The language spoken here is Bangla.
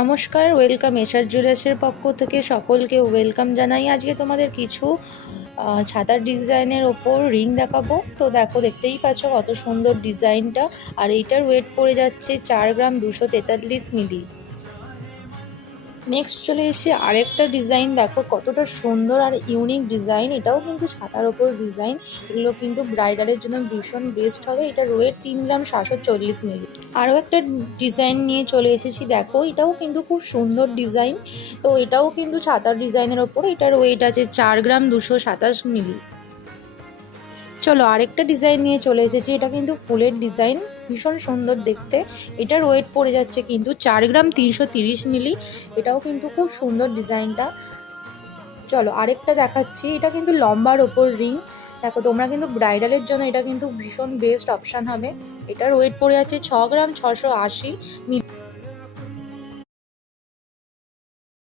নমস্কার, ওয়েলকাম এশার জুয়েলার্সের পক্ষ থেকে সকলকে ওয়েলকাম জানাই। আজকে তোমাদের কিছু ছাতার ডিজাইনের ওপর রিং দেখাবো। তো দেখো, দেখতেই পাচ্ছ কত সুন্দর ডিজাইনটা। আর এইটার ওয়েট পড়ে যাচ্ছে 4 গ্রাম 243 মিলি। নেক্সট চলে এসে আরেকটা ডিজাইন, দেখো কতটা সুন্দর আর ইউনিক ডিজাইন। এটাও কিন্তু ছাতার ওপর ডিজাইন। এগুলো কিন্তু ব্রাইডালের জন্য ভীষণ বেস্ট হবে। এটার ওয়েট 3 গ্রাম 740 মিলি। আরও একটা ডিজাইন নিয়ে চলে এসেছি, দেখো এটাও কিন্তু খুব সুন্দর ডিজাইন। তো এটাও কিন্তু ছাতার ডিজাইনের ওপর। এটার ওয়েট আছে 4 গ্রাম 227 মিলি। চলো আরেকটা ডিজাইন নিয়ে চলে এসেছি। এটা কিন্তু ফুলের ডিজাইন, ভীষণ সুন্দর দেখতে। এটার ওয়েট পড়ে যাচ্ছে কিন্তু 4 গ্রাম 330 মিলি। এটাও কিন্তু খুব সুন্দর ডিজাইনটা। চলো আরেকটা দেখাচ্ছি। এটা কিন্তু লম্বার ওপর রিং। দেখো তোমরা কিন্তু ব্রাইডালের জন্য এটা কিন্তু ভীষণ বেস্ট অপশান হবে। এটার ওয়েট পড়ে যাচ্ছে 6 গ্রাম 680 মিলি।